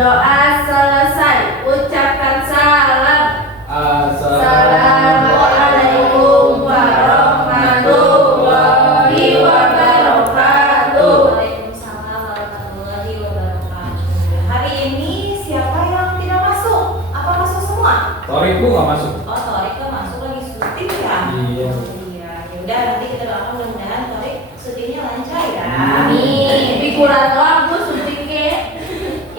Berdoa selesai, ucapkan salam. Assalamualaikum warahmatullahi wabarakatuh. Waalaikumsalam warahmatullahi wabarakatuh. Hari ini siapa yang tidak masuk? Apa masuk semua? Torik bu nggak masuk. Oh, Torik kan masuk lagi syuting ya? Iya. Iya. Yaudah nanti kita doakan mudah-mudahan Torik syutingnya lancar ya. Amin. Pikulan doang bu syutingnya.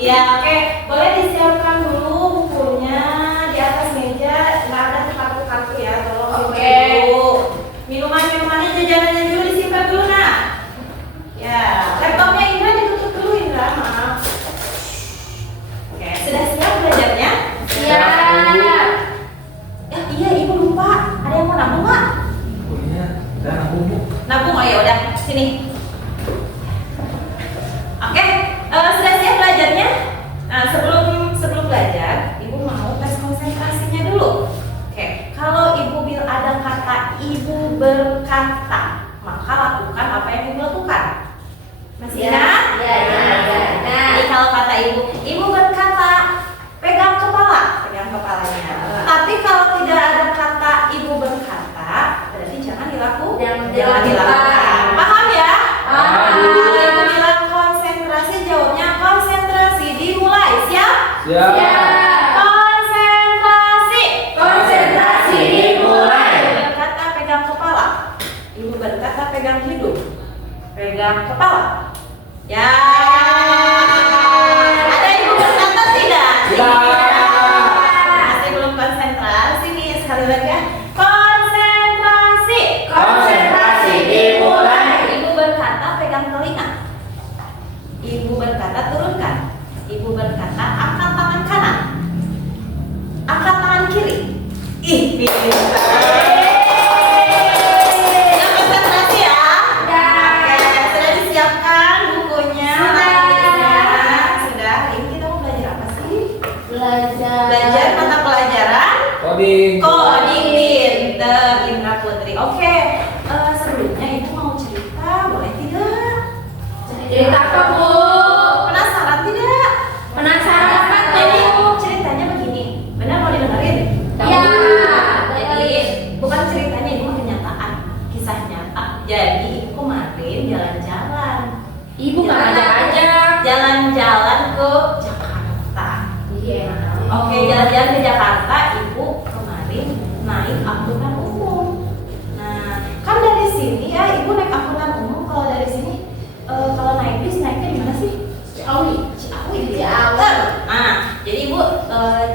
Iya, oke. Boleh disiapkan dulu bukunya di atas meja. Nggak ada kartu-kartu ya. Tolong simpan Oke. dulu. Minuman-minumannya, jajanannya dulu disimpan dulu nak. Ya, laptopnya Indra ditutup dulu Indra, maaf. Oke, sudah siap belajarnya? Iya. Ya, iya ibu lupa. Ada yang mau nabung nggak? Bukunya dan nabung bu. Nabung, oh ya udah sini. Oke, sudah siap belajarnya? Nah, sebelum belajar, ibu mau tes konsentrasinya dulu. Oke, kalau ibu ada kata ibu berkata, maka lakukan apa yang ibu lakukan. Masih ingat? Iya. Jadi kalau kata ibu berkata, pegang kepalanya. Tapi kalau tidak ada kata ibu berkata, berarti jangan dilakukan. Jangan dilakukan. Paham ya? Paham. Kalau ibu bilang konsentrasi, jawabnya konsentrasi. Dimulai, siap? Siap. Konsentrasi. Konsentrasi dimulai. Ibu berkata pegang kepala. Ibu berkata pegang hidung. Pegang kepala. Ya. Ada ibu berkata tidak? Masih belum konsentrasi nih, sekali lagi ya. Konsentrasi. Konsentrasi dimulai. Ibu berkata pegang telinga. Ibu berkata turunkan. Ibu berkata angkat tangan kanan. Angkat tangan kiri. Ih, yang konsentrasi ya. Oke, sudah disiapkan bukunya, matematikanya. Sudah. Ini kita mau belajar apa sih? Belajar mata pelajaran Coding. coding pinter Indra Putri. Oke, sebelumnya ibu mau cerita, boleh tidak? Cerita apa bu? Penasaran tidak? Penasaran apa Jadi tuh? ceritanya begini, benar mau didengarin? Iya. Jadi bukan ceritanya, ini mah kenyataan, kisah nyata. Jadi ibu kemarin jalan-jalan. Ibu nggak ajak-ajak. Jalan-jalan ke Jakarta. Iya. Oke, jalan-jalan ke Jakarta, ibu kemarin naik angkutan umum. Nah, kan dari sini ya, ibu naik angkutan umum. Kalau dari sini, kalau naik bis naiknya di mana sih? Ciawi. Ciawi. Nah, jadi ibu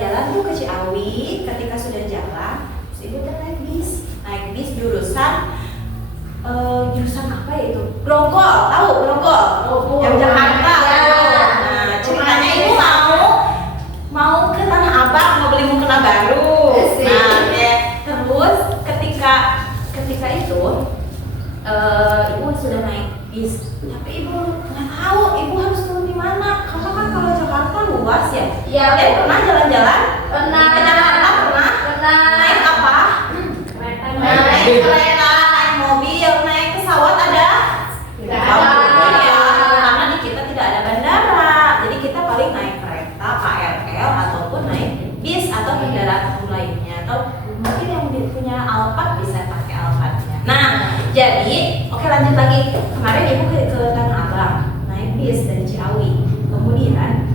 jalan tuh ke Ciawi. Ketika sudah jalan, terus ibu udah naik bis. Naik bis jurusan apa ya itu? Grogol, tahu Grogol? Grogol. Yang Jakarta. Ya. Nah, ceritanya ibu mau ke Tanah Abang, mau beli mukena baru. Asik. Nah, ya. Terus ketika itu ibu sudah naik bis, tapi ibu nggak tahu ibu harus turun di mana. Karena kan kalau Jakarta luas ya. Iya. Kalian pernah jalan-jalan? Pernah. Ke Jakarta pernah? Pernah. Naik apa? Naik kereta, naik mobil, naik pesawat ada? Tidak Tahu ada. ya, karena di kita tidak ada bandara. Jadi kita paling naik kereta, KRL ataupun naik bis atau kendaraan umum lainnya. Atau mungkin yang punya Alphard bisa pakai Alphardnya. Nah, jadi oke lanjut lagi. Kemarin ibu ke Tanah Abang, naik bis dari Ciawi. Kemudian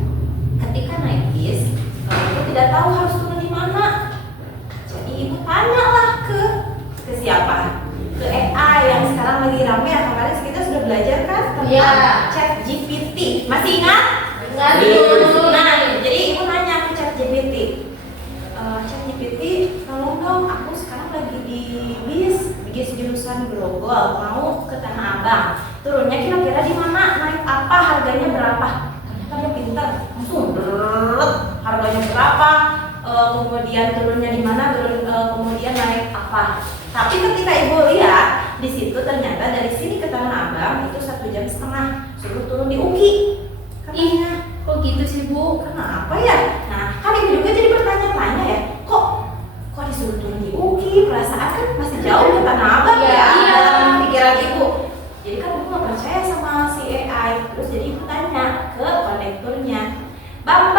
ketika naik bis, ibu tidak tahu harus turun di mana. Jadi ibu tanyalah ke siapa? Ke AI yang sekarang lagi rame ya. Kemarin kita sudah belajar kan tentang Iya. ChatGPT. Masih ingat? Ingat. Nah, jadi ibu nanya ke ChatGPT. ChatGPT, tolong dong, aku sekarang lagi di bis jurusan Grogol, mau ke Tanah Abang. Turunnya kira-kira di mana? Naik apa? Harganya berapa? Ternyata dia pintar, langsung brrrr, harganya berapa? Kemudian turunnya di mana? Kemudian naik apa? Tapi ketika ibu lihat di situ ternyata dari sini ke Tanah Abang itu 1,5 jam, suruh turun di UKI. Katanya. Kok gitu sih bu? Kenapa ya? Nah, kan ibu juga jadi bertanya-tanya ya, kok disuruh turun di UKI? Perasaan kan masih jauh ke Tanah Abang ya, Iya. dalam pikiran ibu. Jadi kan ibu nggak percaya sama si AI, terus jadi ibu tanya ke konektornya, Bang,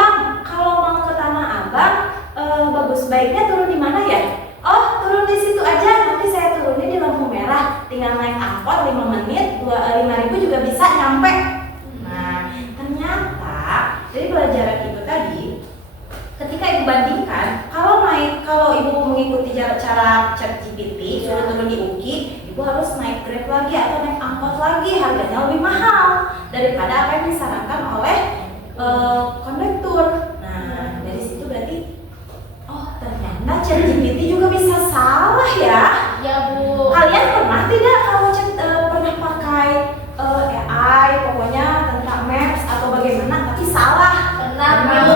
bandingkan kalau ibu mengikuti cara ChatGPT suruh turun di UKI, ibu harus naik Grab lagi atau naik angkot lagi, harganya lebih mahal daripada apa yang disarankan oleh kondektur. Nah, dari situ berarti oh ternyata ChatGPT juga bisa salah ya. Ya Bu. Kalian pernah tidak kalau pernah pakai AI pokoknya tentang Maps atau bagaimana tapi salah? Pernah Bu.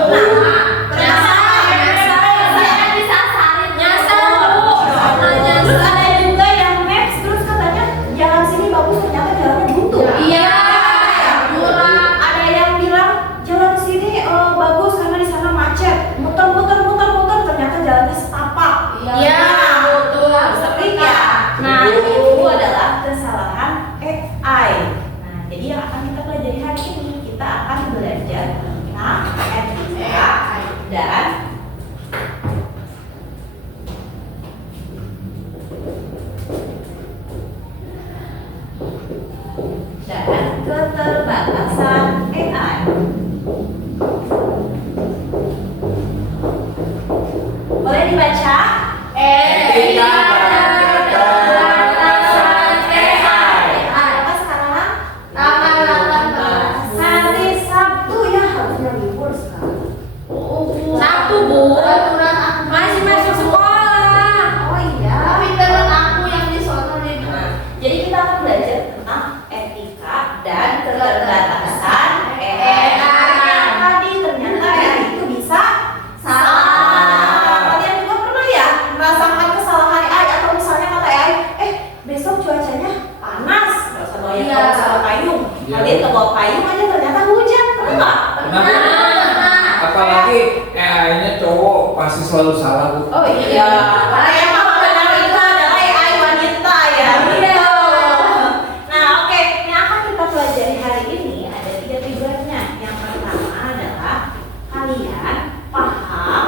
Ada juga yang Maps terus katanya jalan sini bagus ternyata jalannya buntu. Iya. Ada yang bilang jalan sini bagus karena di sana macet. Muter ternyata jalannya setapak. Iya, betul. Seperti ya. Nah, itu adalah kesalahan AI. Nah, jadi yang akan kita pelajari hari ini kita akan belajar tentang etika dan keterbatasan AI. Boleh dibaca? Etika dan keterbatasan AI. Apa sekarang? Tanggal 18. Hari Sabtu ya, harusnya libur sekarang. Sabtu Bu. Aturan aku masih masuk sekolah. Oh iya. Tapi teman aku yang di sono nih. Jadi kita akan belajar tentang etika dan keterbatasan AI. Yang tadi ternyata AI itu bisa salah. Kalian juga pernah ya merasakan kesalahan AI atau misalnya kata AI, besok cuacanya panas, nggak usah bawa Iya. nggak usah bawa payung. Iya. Kalian ke bawa payung aja ternyata hujan, pernah nggak? Apalagi AI-nya cowok pasti selalu salah Bu. Oh iya, karena yang mau benar itu adalah AI wanita ya. Iya. Nah, oke, yang akan kita pelajari hari ini ada 3 tujuannya. Yang pertama adalah kalian paham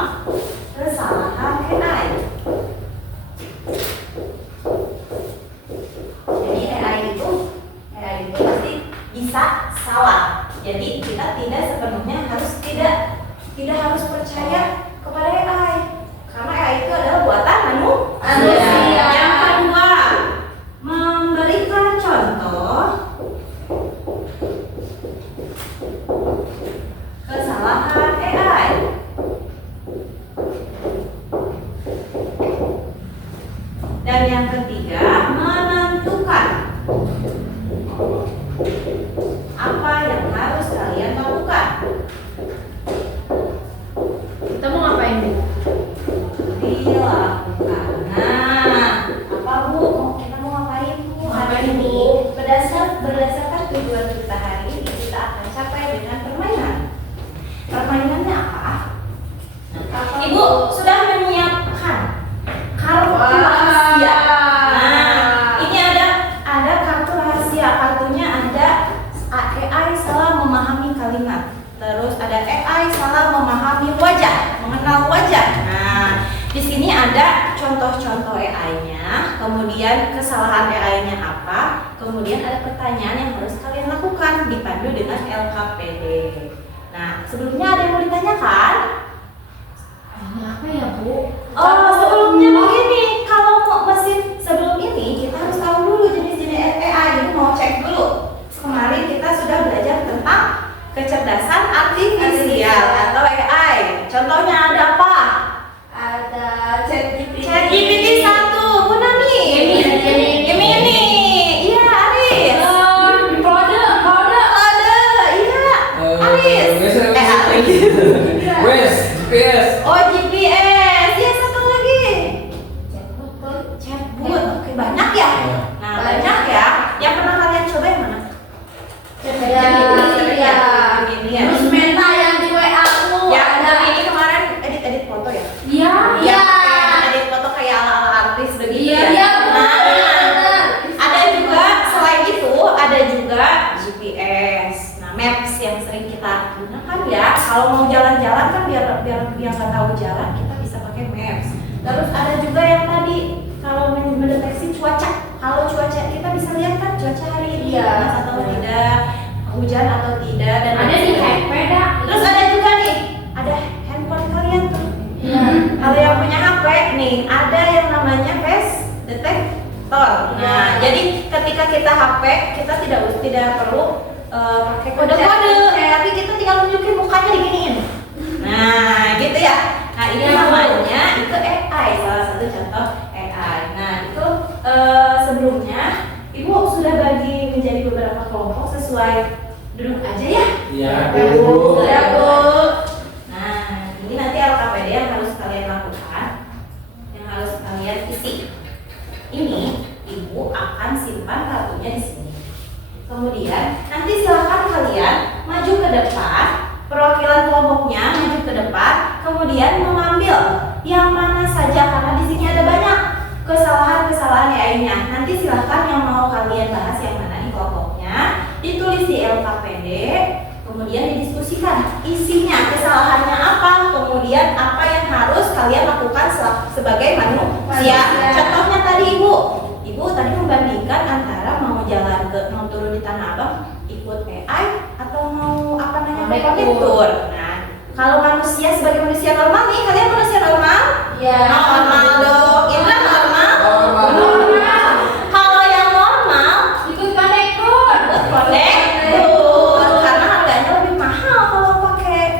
kesalahan AI. Jadi AI itu pasti bisa salah. Jadi kita tidak sepenuhnya tidak harus percaya kepada AI. Karena AI itu adalah buatan manusia. Yang kedua, memberikan contoh kesalahan AI. Dan yang ketiga, menentukan apa yang harus kalian lakukan. Kita mau ngapain Bu? Dilakukan. Nah, apa Bu? Kita mau ngapain Bu? Hari Ngapain, ini Bu? berdasarkan tujuan kita hari ini kita akan capai dengan permainan. Permainannya apa? Ibu sudah menyiapkan kartu rahasia. Nah, ini ada kartu rahasia. Kartunya ada AI salah memahami kalimat. Terus ada AI salah memahami wajah, mengenal wajah. Nah, di sini ada contoh-contoh AI-nya, kemudian kesalahan AI-nya apa, kemudian ada pertanyaan yang harus kalian lakukan dipandu dengan LKPD. Nah, sebelumnya ada yang mau ditanyakan? Ini apa ya Bu? Oh, sebelumnya begini, kalau mau mesin sebelum ini kita harus tahu dulu jenis-jenis AI. Jadi mau cek dulu. Kemarin kita sudah belajar tentang kecerdasan artifisial atau AI. Contohnya ada apa? Ada ChatGPT. ChatGPT 1, Bu Nani. Gemini. Iya, Aris. Kode. Ada, iya. Aris. Aris. Wes, GPS. Oh, GPS. Iya, satu lagi. Chatbot. Chatbot. Oke, banyak ya? Nah, banyak ya. Yang pernah kalian coba yang mana? Iya. Terus Meta yang di WA aku Yang ada. ini kemarin edit foto ya? Iya. Edit foto kayak ala-ala artis begitu Iya, ya? iya, Nah, benar. ada juga selain itu ada juga GPS. Nah, Maps yang sering kita gunakan ya. Kalau mau jalan-jalan kan biar yang nggak tahu jalan kita bisa pakai Maps. Terus ada juga yang tadi kalau mendeteksi cuaca. Kalau cuaca kita bisa lihat kan cuaca hari ini Iya. panas atau tidak, hujan atau tidak dan Ada di lain sebagainya. sepeda. Terus ada juga nih, ada handphone kalian tuh. Kalau yang punya HP nih, ada yang namanya face detector. Nah, jadi ketika kita HP, kita tidak perlu pakai kode-kode, tapi kita tinggal tunjukin mukanya diginiin. Nah, gitu ya. Nah, ini namanya itu AI, salah satu contoh AI. Nah, itu sebelumnya Ibu sudah bagi menjadi beberapa kelompok sesuai duduk aja ya. Iya, Bu. Bu. Ya, Bu. Nah, ini nanti LKPD yang harus kalian lakukan, yang harus kalian isi. Ini Ibu akan simpan kartunya di sini. Kemudian nanti silakan kalian maju ke depan, perwakilan kelompoknya maju ke depan, kemudian mengambil yang mana saja karena di sini ada banyak kesalahan-kesalahan AI-nya. Nanti silakan yang mau kalian bahas yang mana di kelompoknya, ditulis di LKPD, kemudian didiskusikan isinya, kesalahannya apa, kemudian apa yang harus kalian lakukan sebagai manusia. Contohnya tadi Ibu tadi membandingkan antara mau turun di Tanah Abang ikut AI atau mau apa namanya pamit tour. Nah, kalau manusia sebagai manusia normal nih, kalian manusia normal? Ya. Normal dong. Indra normal? Normal. Kalau yang normal Ikut konektor. konektor karena harganya lebih mahal kalau pakai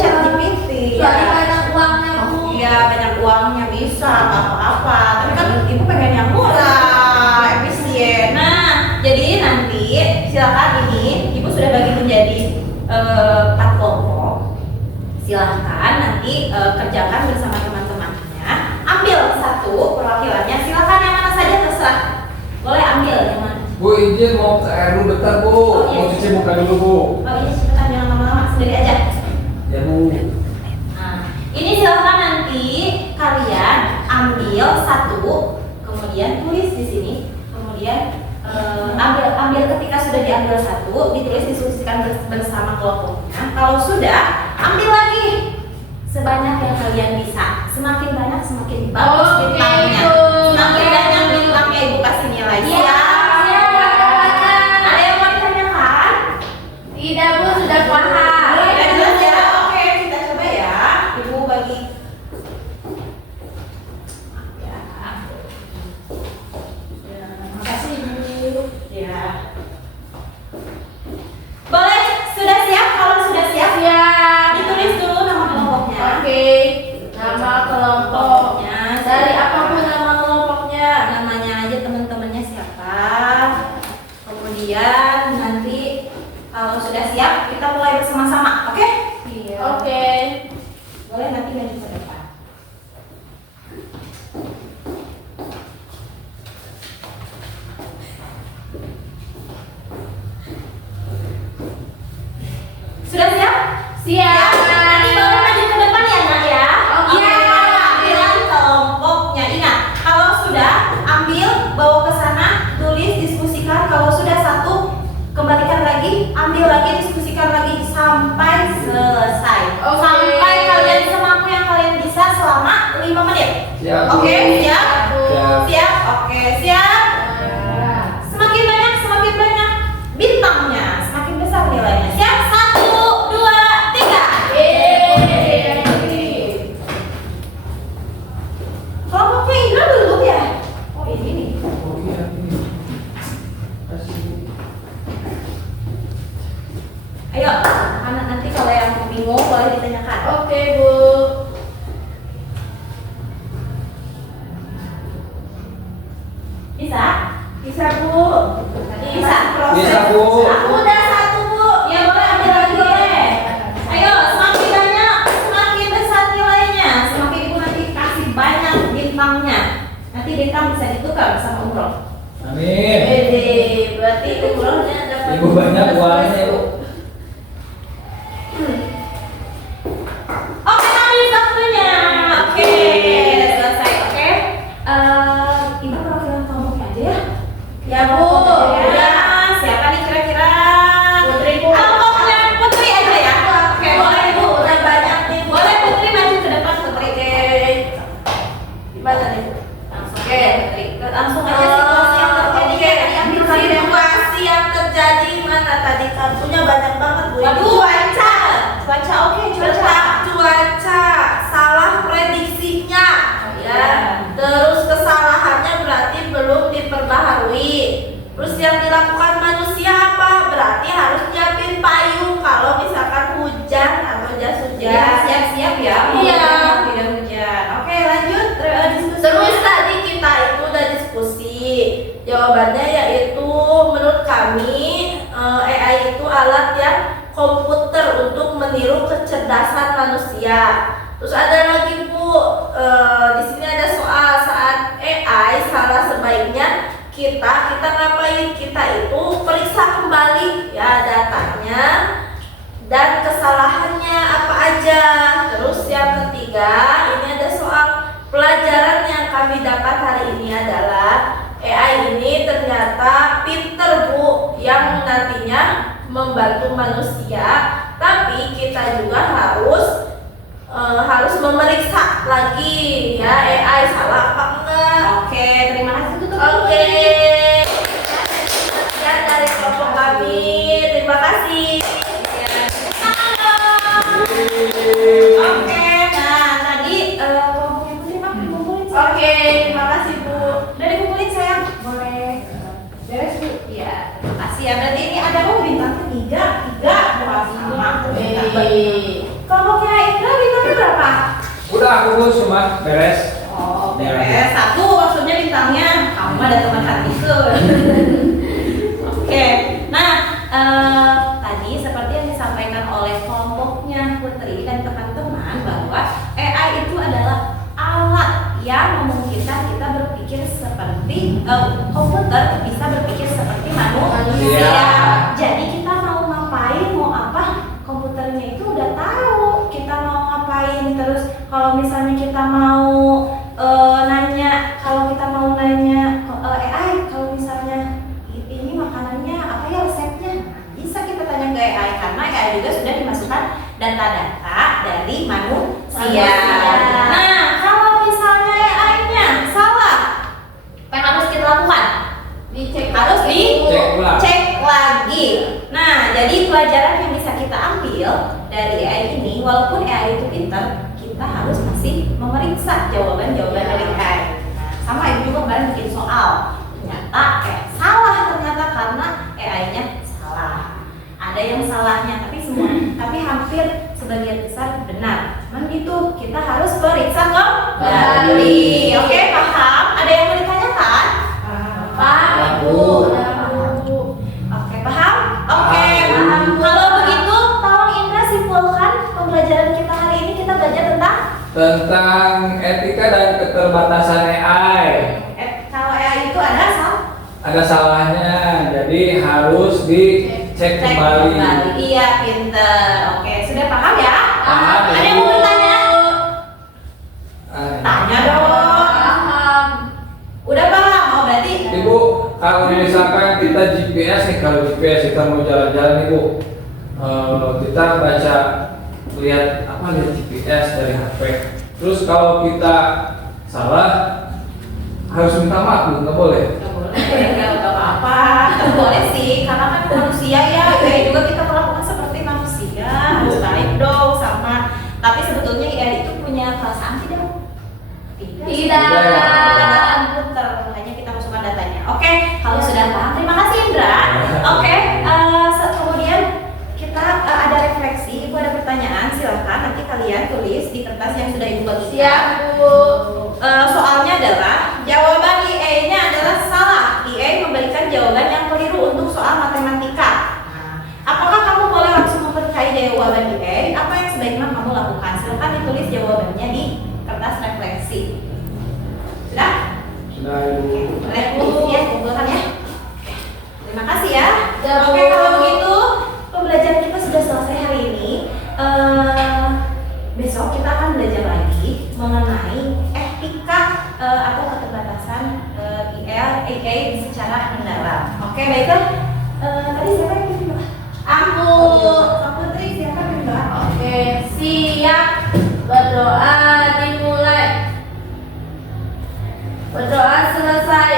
ChatGPT. Soalnya banyak uangnya, Bu. Iya, banyak uangnya bisa nggak apa-apa. Tapi kan Ibu pengen yang murah, efisien. Nah, jadi nanti silakan ini Ibu sudah bagi menjadi 4 kelompok. Silahkan nanti kerjakan bersama teman-temannya. Ambil satu perwakilannya. Silakan yang mana saja terserah. Boleh ambil yang mana? Bu, izin mau ke air dulu bentar, Bu. Oh, iya. Mau cuci muka dulu, Bu. Oh iya, cepetan jangan lama-lama, sendiri aja. Ya, Bu. Nah, ini silakan nanti kalian ambil satu, kemudian tulis di sini, kemudian ambil ketika sudah diambil satu, ditulis diskusikan bersama kelompoknya. Kalau sudah, ambil lagi sebanyak yang kalian bisa. Semakin banyak semakin bagus Oke, bintangnya. Bu. Semakin banyak bintangnya Ibu kasih nilai. Iya. Ada yang mau ditanyakan? Tidak, Bu, sudah paham. Udah jelas ya? Oke, kita coba ya. Ibu bagi. Ya. Makasih, Bu. Ya. Boleh, sudah siap? Kalau sudah siap, Ya. ditulis dulu nama kelompoknya. Oke. Nama kelompoknya. Dari apapun nama kelompoknya. Namanya aja teman-temannya siapa. Kemudian nanti kalau sudah siap, kita mulai bersama-sama, oke? Iya. Oke. Boleh nanti maju ke depan. Sudah siap? Siap. Nanti boleh maju ke depan ya, Nak ya. Oke. Ambil kelompoknya. Ingat, kalau sudah ambil, bawa ke sana, tulis, diskusikan. Kalau sudah satu, kembalikan lagi, ambil lagi, diskusikan lagi sampai selesai. Oke. Sampai kalian semampu yang kalian bisa selama 5 menit. Siap, Bu. Oke, siap? Siap. Siap? Oke, siap? Ya. Semakin banyak bintangnya, semakin besar nilainya. Siap? 1, 2, 3. Kelompoknya Indra belum ya? Oh ini nih. Oh, iya, ini. Kasih, Bu. Ayo, anak nanti kalau yang bingung boleh ditanyakan. Oke, Bu. Bisa? Bisa, Bu. Bisa. Bisa, Bu. Aku udah satu, Bu. Ya boleh ambil lagi boleh. Ayo, semakin banyak, semakin besar nilainya. Semakin Ibu nanti kasih banyak bintangnya. Nanti bintang bisa ditukar sama umroh. Amin. Berarti umrohnya dapat. Ibu banyak uangnya, Bu. Oke, habis waktunya. Oke, selesai. Oke. Ibu perwakilan kelompoknya aja ya. Ya, Bu. Ya, siapa nih kira-kira? Putri, Bu. Kelompoknya Putri aja ya. Oke, boleh Bu. Udah banyak nih, Bu. Boleh Putri maju ke depan Putri. Gimana nih, Bu? Langsung aja Putri. Langsung aja situasi yang terjadi. Oke. Tadi ambil kalian. Situasi yang terjadi mana tadi kartunya banyak jawabannya yaitu menurut kami AI itu alat yang komputer untuk meniru kecerdasan manusia. Terus ada lagi Bu, di sini ada soal saat AI salah sebaiknya kita ngapain? Kita itu periksa kembali ya datanya dan kesalahannya apa aja. Terus yang ketiga, ini ada soal pelajaran yang kami dapat hari ini adalah AI ini ternyata pinter Bu, yang nantinya membantu manusia, tapi kita juga harus memeriksa lagi ya AI salah apa enggak. Oke, terima kasih tutup. Oke. Sekian dari kelompok kami. Terima kasih. Oke, nah tadi kelompoknya Putri Mak dikumpulin. Oke, terima kasih Bu. Udah dikumpulin sayang? Boleh. Beres Bu? Iya, terima kasih ya. Berarti ini ada bintang tiga. Wah, sama aku bintang. Kelompoknya Indra bintangnya berapa? Udah aku tuh cuma beres. Oh, beres. Satu maksudnya bintangnya. Kamu ada teman hatiku. Oke. Nah, tadi seperti yang disampaikan oleh kelompoknya Putri dan teman-teman bahwa AI itu adalah alat yang memungkinkan kita berpikir seperti komputer bisa berpikir seperti manusia. Iya. Jadi kita mau ngapain, mau apa, komputernya itu udah tahu kita mau ngapain. Terus kalau misalnya kita mau nanya, AI, kalau misalnya ini makanannya apa ya resepnya, bisa kita tanya ke AI karena AI juga sudah dimasukkan data-data dari manusia. Nah, kalau misalnya AI-nya salah, apa yang harus kita lakukan? Harus dicek lagi. Nah, jadi pelajaran yang bisa kita ambil dari AI ini, walaupun AI itu pintar, kita harus masih memeriksa jawaban-jawaban dari AI. Nah, sama ibu juga kemarin bikin soal, ternyata salah ternyata karena AI-nya salah. Ada yang salahnya, tapi hampir sebagian besar benar. Cuman gitu, kita harus periksa kembali. Oke, paham? Ada yang mau ditanyakan? Paham Bu. Oke, paham? Oke, paham. Kalau begitu, tolong Indra simpulkan pembelajaran kita hari ini. Kita belajar Tentang etika dan keterbatasan AI. kalau AI itu Ada salahnya, jadi harus dicek kembali. Iya, pinter. Oke, sudah paham ya? Paham, Ada yang Ibu. mau bertanya? Ah, Tanya dong. Paham. Udah paham? Oh, berarti Ibu, kalau misalkan kita GPS nih, kalau GPS kita mau jalan-jalan nih Bu, kita lihat GPS dari HP. Terus kalau kita salah, harus minta maaf Bu, nggak boleh. nggak apa-apa. Boleh sih, karena kan manusia ya juga kita perlakukan seperti manusia. Harus baik dong sama. Tapi sebetulnya AI itu punya perasaan tidak? Tidak. Komputer, makanya kita masukkan datanya. Oke, kalau sudah paham, terima kasih Indra. Oke, kemudian kita ada refleksi. Ibu ada pertanyaan, silakan nanti kalian tulis di kertas yang sudah ibu bagikan. Siap Bu. Soalnya adalah jawaban IE-nya adalah salah. IE memberikan jawaban yang keliru untuk soal matematika. Nah, apakah kamu boleh langsung mempercayai jawaban IE? Apa yang sebaiknya kamu lakukan? Silakan ditulis jawabannya di kertas refleksi. Sudah? Sudah Ibu. Boleh Bu, ya, kumpulkan ya. Terima kasih ya. Ya, Bu. Oke, kalau begitu pembelajaran kita sudah selesai hari ini. Besok kita akan belajar lagi mengenai etika atau keterbatasan AI secara mendalam. Oke, baiklah. Tadi siapa yang bikin doa? Aku. Kak Putri, siapa yang bikin doa? Oke, siap. Berdoa dimulai. Berdoa selesai.